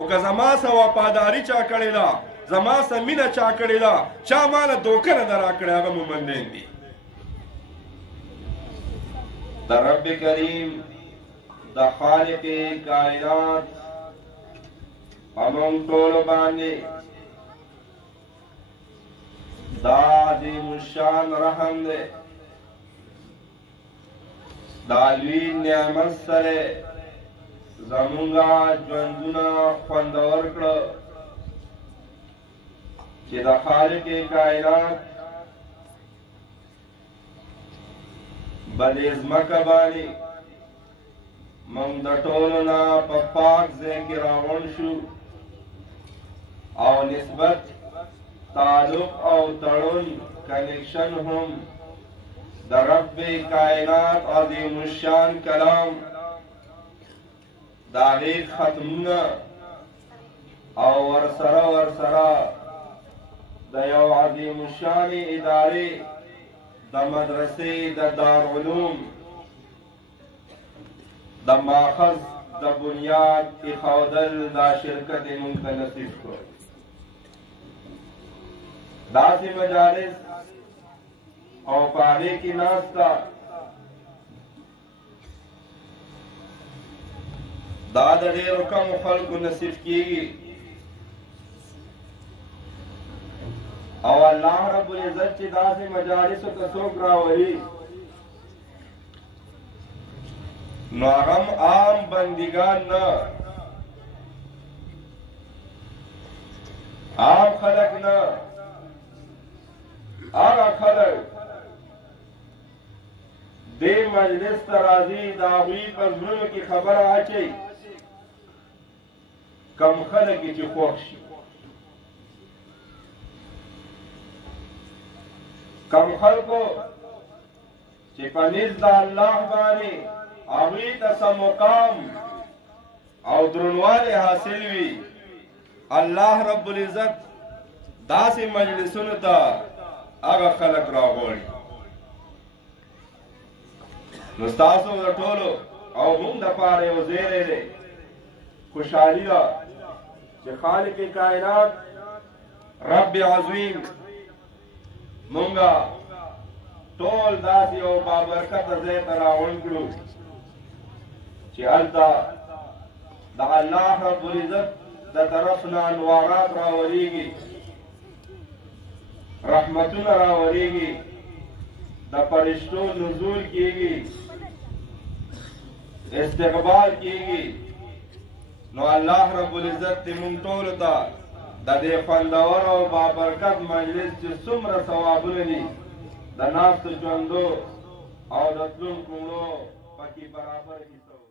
او که زما سه وفاداري چا کړې ده زما سه مینه چا کړې ده چا ماله دوکه نه ده راکړې هغه مومندین دي د رب کریم د خالق کائنات امون ټولو باندې دا عظیم الشان رحم دی دا لوی نعمت سره زمونږه ژوندونه خوندور کړه چې د خالق کائنات بلې ځمکه باندې موږ د ټولو نه په پاک ځای کې راغونډ شو او نسبت تعلق او تړون کنیکشن هم د رب کائنات عظیم الشان کلام د هغې ختمونه او ورسره د یو عظیم الشان ادارې د مدرسې د دارالعلوم د ماخذ د بنیاد ایښودل دا شرکت یې موږ ته نصیب کړو داسې مجالس او په هغې کې ناسته دا د ډېرو کمو خلکو نصیب کېږي او الله رب العزت چې داسې مجالسو ته څوک راولي نو هغه هم عام بندګان نه عام خلک نه هغه خلک دې مجلس ته راځي د هغوی په زړونو کې خبره اچوي کم خلک چې خوښ شي کم خلکو چې په نزد د الله باندې هغوی ته څه مقام او درنوالی حاصل وي الله رب العزت داسې مجلسونو ته هغه خلک راغواړي نو ستاسو د ټولو او موږ دپاره یو زیری دی خوشحالي ده چې خالق کائنات رب عظیم مونږه ټول داسې یو بابرکته ځای ته راغونډ کړو چې هلته د الله رب العزت د طرف نه انوارات راوریږي رحمتونه راوریږي د فرشتو نزول کیږي استقبال کیږي نو الله رب العزت دې مونږ ټولو ته د دې خوندور او بابرکت مجلس چې څومره ثوابونه دي د ناستو ژوندو او د تلونکو مړو پکې برابر حصه